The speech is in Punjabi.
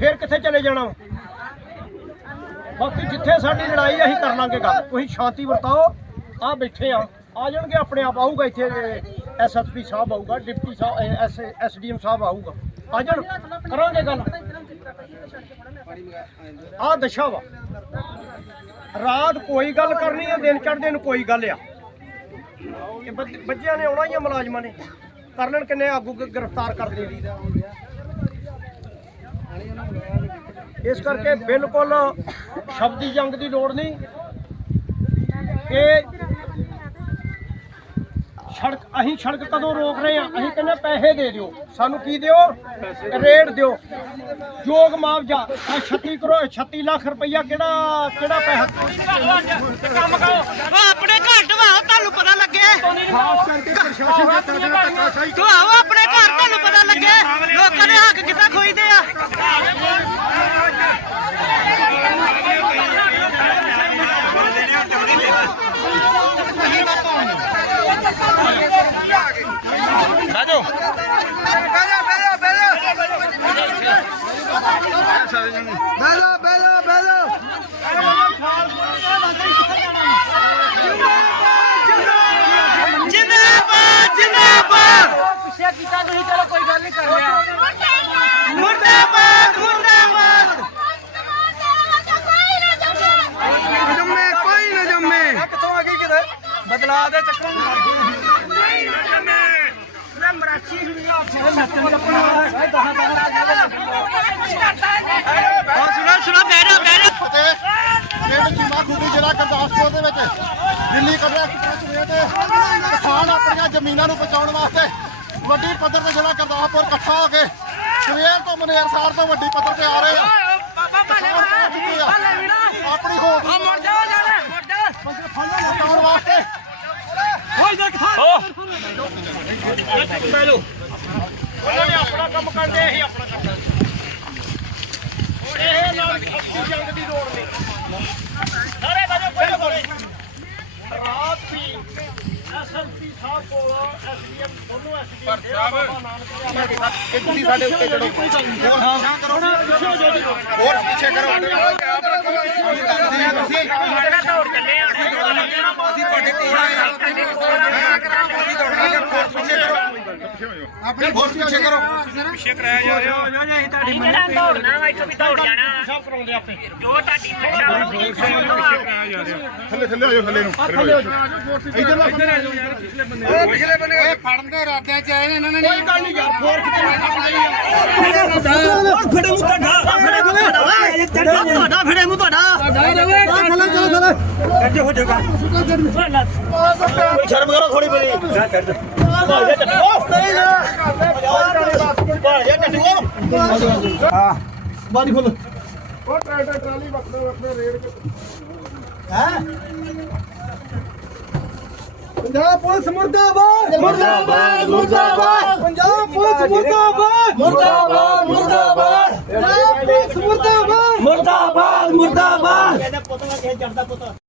ਫਿਰ ਕਿੱਥੇ ਚਲੇ ਜਾਣਾ? ਬਾਕੀ ਜਿੱਥੇ ਸਾਡੀ ਲੜਾਈ ਅਸੀਂ ਕਰ ਲਾਂਗੇ ਗੱਲ। ਤੁਸੀਂ ਸ਼ਾਂਤੀ ਵਰਤਾਓ। ਆ ਬੈਠੇ ਆ। ਆ ਜਾਣਗੇ ਆਪਣੇ ਆਪ, ਆਊਗਾ ਇੱਥੇ ਐਸਐਸਪੀ ਸਾਹਿਬ ਆਊਗਾ, ਡਿਪਟੀ ਸਾਹਿਬ ਐਸਡੀਐਮ ਸਾਹਿਬ ਆਊਗਾ। ਆ ਜਾਣ, ਕਰਾਂਗੇ ਗੱਲ। ਆ ਦਸ਼ਾ ਵਾ। ਰਾਤ ਕੋਈ ਗੱਲ ਕਰਨੀ ਆ, ਦਿਨ ਚੜ੍ਹਦੇ ਨੂੰ ਕੋਈ ਗੱਲ ਆ। ਇਹ ਬੱਚਿਆਂ ਨੇ ਆਉਣਾ ਹੀ ਆ ਮੁਲਾਜ਼ਮਾਂ ਨੇ। ਕਰ ਲੈਣ ਕਿੰਨੇ ਆਗੂ ਗ੍ਰਿਫਤਾਰ ਕਰਦੇ ਦੇਣੀ ਇਸ ਕਰਕੇ ਬਿਲਕੁਲ ਸ਼ਬਦੀ ਜੰਗ ਦੀ ਲੋੜ ਨਹੀਂ। ਇਹ ਸੜਕ ਅਸੀਂ ਸੜਕ ਕਦੋਂ ਰੋਕ ਰਹੇ ਆ ਅਸੀਂ ਕਹਿੰਦੇ ਪੈਸੇ ਦੇ ਦਿਓ। ਸਾਨੂੰ ਕੀ ਦਿਓ? ਰੇਟ ਦਿਓ। ਯੋਗ ਮੁਆਵਜ਼ਾ। ਆਹ 36 ਕਰੋ 36 ਲੱਖ ਰੁਪਈਆ ਕਿਹੜਾ ਕਿਹੜਾ ਪੈਸਾ? ਉਹ ਆਪਣੇ ਘਰ ਢਵਾਓ ਤੁਹਾਨੂੰ ਪਤਾ ਲੱਗੇ। ਢਵਾਓ ਆਪਣੇ ਘਰ ਤੁਹਾਨੂੰ ਪਤਾ ਲੱਗੇ ਲੋਕਾਂ ਦੇ ਹੱਕ ਕਿੱਦਾਂ ਖੋਈਦੇ ਆ ਜਿੰਦਾਬਾਦ ਜਿੰਦਾਬਾਦ ਪਿੱਛੇ ਕੀਤਾ ਤੁਸੀਂ ਚਲੋ ਕੋਈ ਗੱਲ ਨਹੀਂ ਕਰ ਲਿਆ। ਮੁਰਦਾਬਾਦ ਮੁਰਦਾਬਾਦ। ਜੰਮੇ ਕੋਈ ਨਾ ਜੰਮੇ ਕਿੱਥੋਂ ਆ ਗਈ ਕਿਤੇ? ਬਦਲਾ ਦੇ ਚੱਕਰ। ਸੁਣੋ ਸੁਣੋ ਬੈਠੋ ਬੈਠੋ ਪਿੰਡ ਚੀਮਾ ਖੂਬੀ ਜ਼ਿਲ੍ਹਾ ਗੁਰਦਾਸਪੁਰ ਦੇ ਵਿੱਚ ਦਿੱਲੀ ਤੇ? ਕਿਸਾਨ ਆਪਣੀਆਂ ਜ਼ਮੀਨਾਂ ਨੂੰ ਬਚਾਉਣ ਵਾਸਤੇ। ਵੱਡੀ ਪੱਧਰ ਤੇ ਜ਼ਿਲ੍ਹਾ ਗੁਰਦਾਸਪੁਰ ਇਕੱਠਾ ਹੋ ਕੇ ਸਵੇਰ ਤੋਂ ਮਨੇਰਸਾਰ ਤੋਂ ਵੱਡੀ ਪੱਧਰ ਤੇ ਆ ਰਹੇ। ਆ ਆ ਆਪਣੀ ਹੋਂਦ ਨੂੰ ਮੁੜ ਜਾ ਜਾਣਾ ਮੁੜ ਜਾ। ਬਚਾਉਣ ਵਾਸਤੇ। ਉਹਨਾਂ ਨੇ ਆਪਣਾ ਕੰਮ ਕਰਦੇ ਅਸੀਂ ਆਪਣਾ ਕੰਮ ਕਰਦੇ ਇਹ ਨਾਲ ਜੰਗ ਦੀ ਲੋੜ ਨਹੀਂ ਸਾਰੇ ਬਾਜੋ ਕੋਈ ਬੋਲੇ ਰਾਤ ਵੀ ਐਸਐਲਪੀ ਸਾਹਿਬ ਕੋਲ ਐਸਡੀਐਮ ਦੋਨੋਂ ਐਸਡੀਐਮ ਡੇਰਾ ਬਾਬਾ ਨਾਨਕ ਦੇ ਤੁਸੀਂ ਸਾਡੇ ਉੱਤੇ ਚੜੋ ਹੋਰ ਪਿੱਛੇ ਕਰੋ। ਆਪਣੇ ਹੋਰ ਪਿੱਛੇ ਕਰੋ। ਜਿਹੜਾ ਦੌੜਨਾ ਵਾ ਇੱਥੋਂ ਵੀ ਦੌੜ ਜਾਣਾ। ਸਾਹਿਬ ਕਰਾਉਂਦੇ ਆਪੇ। ਜੋ ਤੁਹਾਡੀ ਇੱਛਾ ਹੋਊਗੀ ਥੱਲੇ ਥੱਲੇ ਆਜੋ ਥੱਲੇ ਨੂੰ। ਥੱਲੇ ਆਜੋ ਇੱਧਰ ਲਾ ਇੱਧਰ ਆਜੋ ਉਹ ਪਿਛਲੇ ਬੰਨੇ ਇਹ ਫੜਨ ਦੇ ਇਰਾਦਿਆਂ ਚ ਆਏ ਨੇ ਇਹਨਾਂ ਨੇ ਕੋਈ ਗੱਲ ਨਹੀਂ ਯਾਰ ਫੋਰਕ ਤੇ ਨਹੀਂ ਖੜਦੇ ਤੁਹਾਡਾ ਫਿੜੇ ਮੂੰਹ ਤੁਹਾਡਾ। ਸ਼ਰਮ ਕਰੋ ਥੋੜੀ ਬੜੀ। ਭਾਲ ਜਾ ਟੱਟੂ ਭਾਲ ਜਾ ਟੱਟੂ ਹਾਂ ਬਾਦੀ ਫੁੱਲ ਉਹ ਟਰੈਕਟਰ ਟਰਾਲੀ ਵਕਤ ਵਕਤ ਰੇਡ ਪੰਜਾਬ ਪੁਲਿਸ ਮੁਰਦਾਬਾਦ ਮੁਰਦਾਬਾਦ। ਮੁਰਦਾਬਾਦ ਪੰਜਾਬ ਪੁਲਿਸ ਮੁਰਦਾਬਾਦ। ਮੁਰਦਾਬਾਦ ਮੁਰਦਾਬਾਦ ਪੰਜਾਬ ਪੁਲਿਸ ਮੁਰਦਾਬਾਦ ਮੁਰਦਾਬਾਦ ਮੁਰਦਾਬਾਦ ਕਹਿੰਦਾ ਪੁੱਤ ਨਾ ਕਿਸੇ ਚੜਦਾ ਪੁੱਤ।